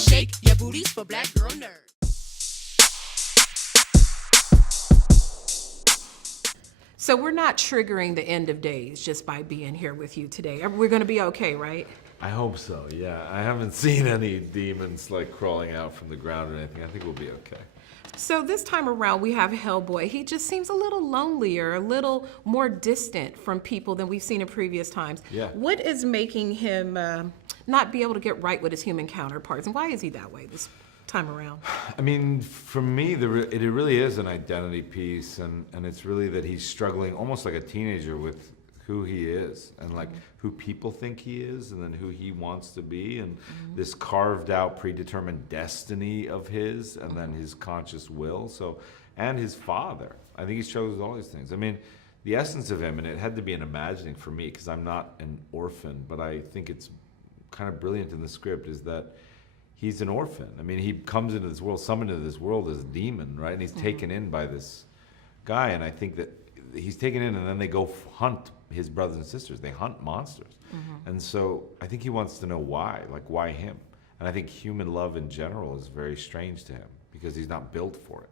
shake your booties for black girl nerds. So we're not triggering the end of days just by being here with you today. We're going to be okay, right? I hope so, yeah. I haven't seen any demons like crawling out from the ground or anything. I think we'll be okay. So this time around, we have Hellboy. He just seems a little lonelier, a little more distant from people than we've seen in previous times. Yeah. What is making him not be able to get right with his human counterparts? And why is he that way this time around? I mean, for me, it really is an identity piece, and it's really that he's struggling almost like a teenager with who he is and like who people think he is and then who he wants to be and this carved out predetermined destiny of his and then his conscious will. So, and his father. I think he struggles with all these things. I mean, the essence of him, and it had to be an imagining for me because I'm not an orphan, but I think it's kind of brilliant in the script is that he's an orphan. I mean, he comes into this world, summoned into this world as a demon, right? And he's taken in by this guy, and I think that he's taken in and then they go hunt his brothers and sisters. They hunt monsters. And so I think he wants to know why, like why him? And I think human love in general is very strange to him because he's not built for it.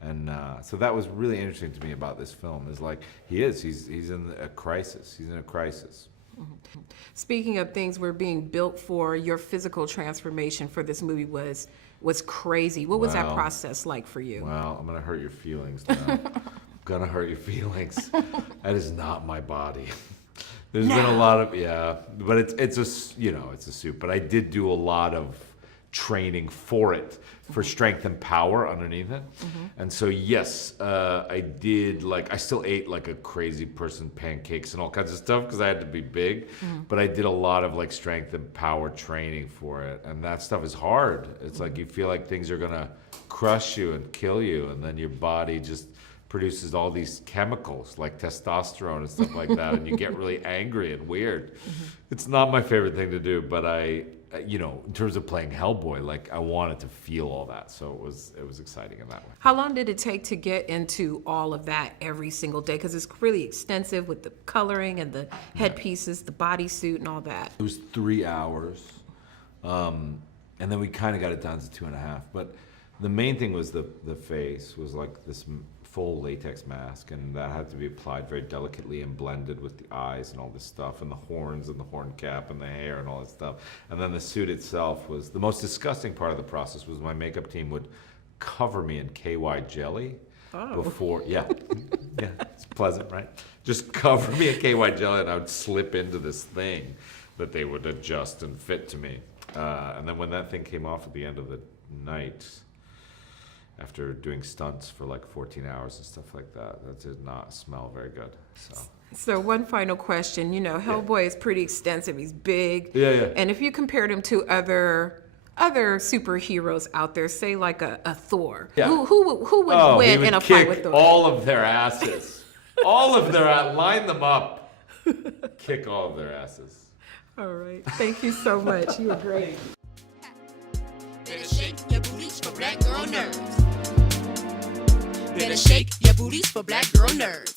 And so that was really interesting to me about this film is like, he's in a crisis. He's in a crisis. Speaking of things we're being built for, your physical transformation for this movie was crazy. What was that process like for you? Well, I'm gonna hurt your feelings now. Gonna hurt your feelings. That is not my body. There's been a lot of but it's a suit. But I did do a lot of training for it, for strength and power underneath it. And so yes, I did I still ate like a crazy person, pancakes and all kinds of stuff because I had to be big. But I did a lot of strength and power training for it, and that stuff is hard. It's like you feel like things are gonna crush you and kill you, and then your body just produces all these chemicals like testosterone and stuff like that, and you get really angry and weird. It's not my favorite thing to do, but in terms of playing Hellboy, I wanted to feel all that, so it was exciting in that way. How long did it take to get into all of that every single day? Because it's really extensive with the coloring and the headpieces, the bodysuit and all that. It was 3 hours, and then we kind of got it down to 2.5, but the main thing was the face was like this full latex mask, and that had to be applied very delicately and blended with the eyes and all this stuff, and the horns and the horn cap and the hair and all that stuff. And then the suit itself was the most disgusting part of the process. Was my makeup team would cover me in KY jelly before. Yeah, it's pleasant, right? Just cover me in KY jelly, and I would slip into this thing that they would adjust and fit to me. And then when that thing came off at the end of the night, after doing stunts for 14 hours and stuff like that, that did not smell very good. So one final question. Hellboy is pretty extensive. He's big. Yeah. And if you compared him to other superheroes out there, say like a Thor, who would win in a fight with Thor? All of their asses. All of their line them up. Kick all of their asses. All right. Thank you so much. You were great. Better shake your booties for black girl nerds. Better shake your booties for black girl nerds.